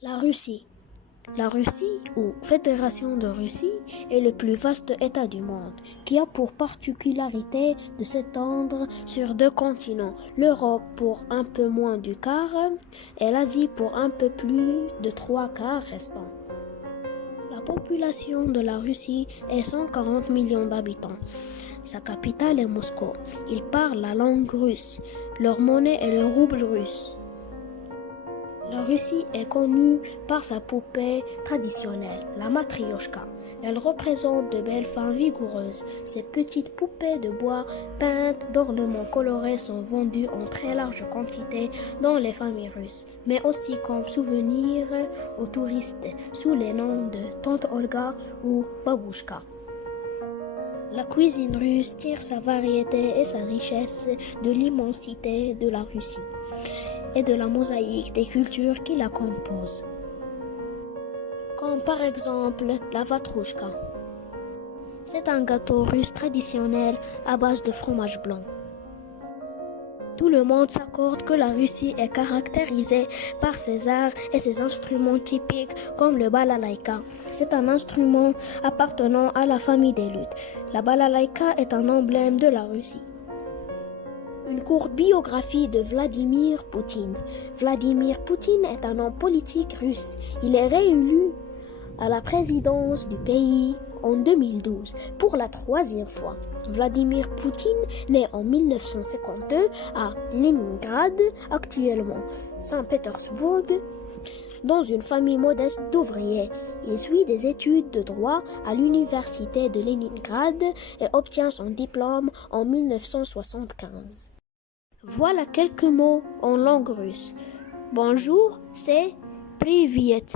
La Russie. La Russie, ou Fédération de Russie, est le plus vaste État du monde, qui a pour particularité de s'étendre sur 2 continents, l'Europe pour un peu moins du quart et l'Asie pour un peu plus de 3 quarts restants. La population de la Russie est 140 millions d'habitants. Sa capitale est Moscou. Ils parlent la langue russe. Leur monnaie est le rouble russe. La Russie est connue par sa poupée traditionnelle, la matrioshka. Elle représente de belles femmes vigoureuses. Ces petites poupées de bois peintes d'ornements colorés sont vendues en très large quantité dans les familles russes, mais aussi comme souvenir aux touristes sous les noms de Tante Olga ou Babouchka. La cuisine russe tire sa variété et sa richesse de l'immensité de la Russie et de la mosaïque des cultures qui la composent, comme par exemple la vatrouchka. C'est un gâteau russe traditionnel à base de fromage blanc. Tout le monde s'accorde que la Russie est caractérisée par ses arts et ses instruments typiques comme le balalaïka. C'est un instrument appartenant à la famille des luths. La balalaïka est un emblème de la Russie. Une courte biographie de Vladimir Poutine. Vladimir Poutine est un homme politique russe. Il est réélu à la présidence du pays en 2012 pour la 3e fois. Vladimir Poutine, né en 1952 à Leningrad, actuellement Saint-Pétersbourg, dans une famille modeste d'ouvriers. Il suit des études de droit à l'université de Leningrad et obtient son diplôme en 1975. Voilà quelques mots en langue russe. Bonjour, c'est Privyet.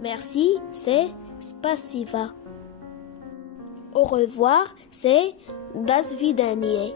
Merci, c'est Spasiba. Au revoir, c'est Das Vidaniye.